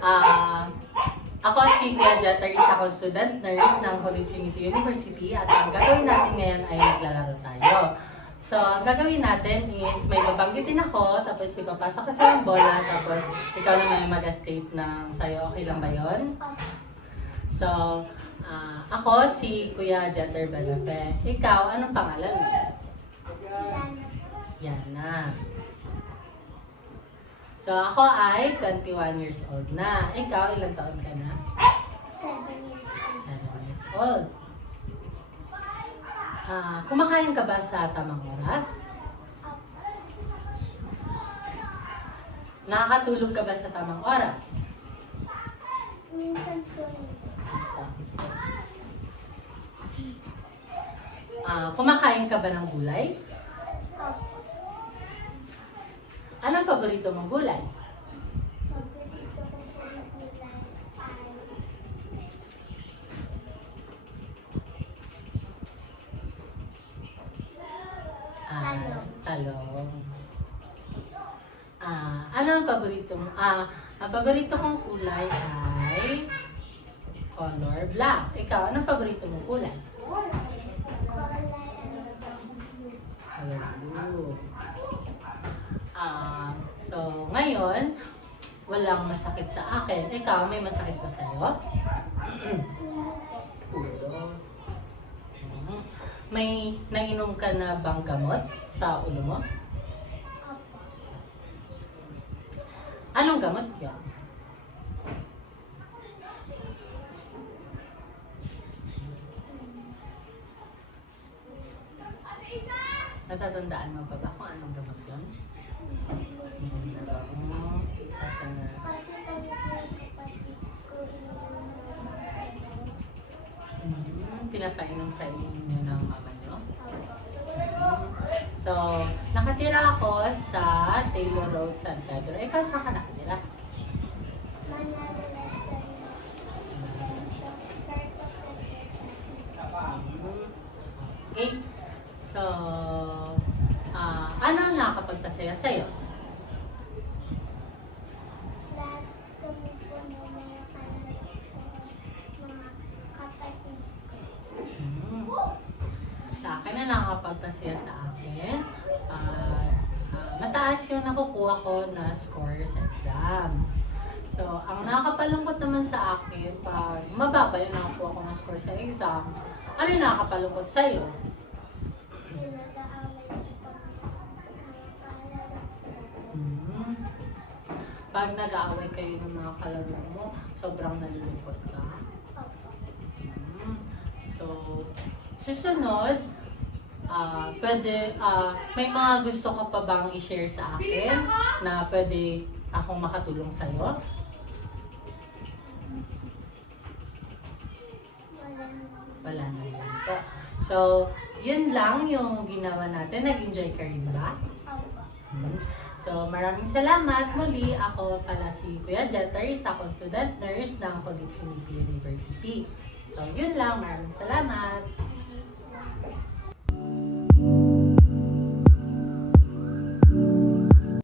Ah, ako si Kuya Jeter, isa akong student nurse ng Holy Trinity University at ang gagawin natin ngayon ay maglalaro tayo. So, ang gagawin natin is may babanggitin ako, tapos ipapasok ko sa yung bola, tapos ikaw naman mag-state ng sayo. Okay lang ba yun? So, ako si Kuya Jeter Belafe. Ikaw, anong pangalan mo? Yana. So, ako ay 21 years old na. Ikaw, ilang taon ka na? 7 years old. 7 years old. Kumakain ka ba sa tamang oras? Nakakatulog ka ba sa tamang oras? Minsan po Kumakain ka ba ng gulay? Anong paborito mong gulay? paborito ko po ng gulay ay Talong. Ano ang paborito mo? Ang paborito kong kulay ay color black. Ikaw, anong paborito mong kulay? kulay Color blue. So, ngayon, walang masakit sa akin. Ikaw, may masakit ba sa'yo? Ulo. May nainom ka na bang gamot sa ulo mo? Anong gamot yan? Natatandaan mo pa ba kung anong gamot yun? Pinapainom sa inyo ng mama nyo? So, nakatira ako sa Taylor Road, San Pedro. Ikaw, saan ka nakatira? Manalo Okay. So, ano ang nakakapagpasaya sa'yo? lahat kami po ng mga kapatid ko. Sa akin na nakakapagpasaya sa akin. Mataas yung nakukuha ko na score sa exam. So, ang nakakapalungkot naman sa akin, pag mababa yung nakukuha ko na score sa exam, ano yung nakakapalungkot sa'yo? Pag nag-aaway kayo ng mga kalaro mo, sobrang nalulungkot ka. So, susunod, may mga gusto ka pa bang i-share sa akin na pwede akong makatulong sa'yo? Wala na yan po. So, yun lang yung ginawa natin. Nag-enjoy ka rin ba? So, maraming salamat. Muli, ako pala si Kuya Jeter, isa akong student nurse ng Holy Trinity University. So, yun lang. Maraming salamat.